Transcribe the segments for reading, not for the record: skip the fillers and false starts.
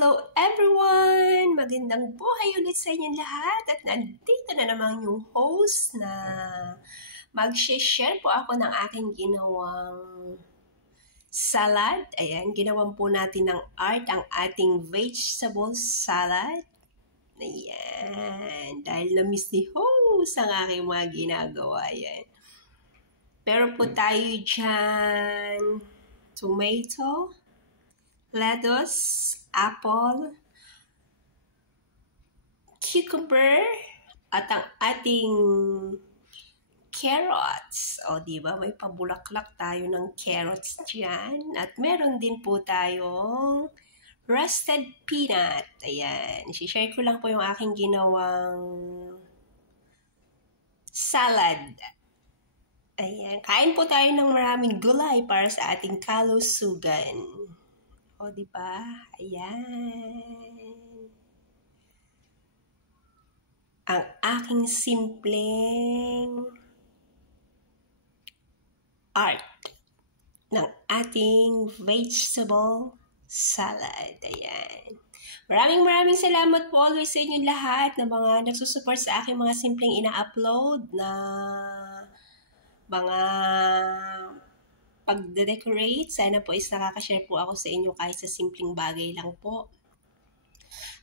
Hello everyone! Magandang buhay ulit sa inyong lahat at nandito na naman yung host na mag-share po ako ng aking ginawang salad. Ayan, ginawan po natin ng art ang ating vegetable salad. Ayan, dahil na-miss ni host ang aking mga ginagawa. Ayan. Pero po tayo dyan, tomato, lettuce, apple, cucumber, at ang ating carrots. O, diba? May pabulaklak tayo ng carrots dyan. At meron din po tayong roasted peanut. Ayan. I-share ko lang po yung aking ginawang salad. Ayan. Kain po tayo ng maraming gulay para sa ating kalusugan. O, diba? Ayan. Ang aking simpleng art ng ating vegetable salad. Ayan. Maraming salamat po always sa inyong lahat na mga nagsusupport sa aking mga simpleng ina-upload na mga pag-decorate. Sana po is nakaka-share po ako sa inyo kahit sa simpleng bagay lang po.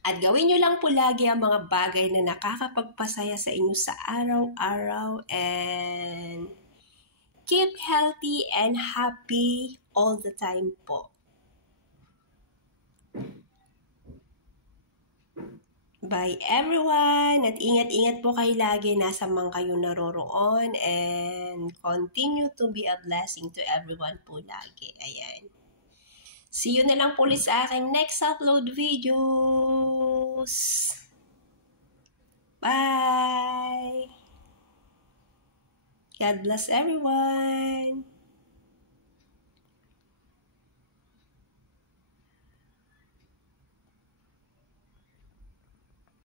At gawin nyo lang po lagi ang mga bagay na nakakapagpasaya sa inyo sa araw-araw and keep healthy and happy all the time po. Bye everyone! At ingat-ingat po kayo lagi nasa mang kayo naroroon and continue to be a blessing to everyone po lagi. Ayan. See you na lang po ulit sa aking next upload videos. Bye! God bless everyone!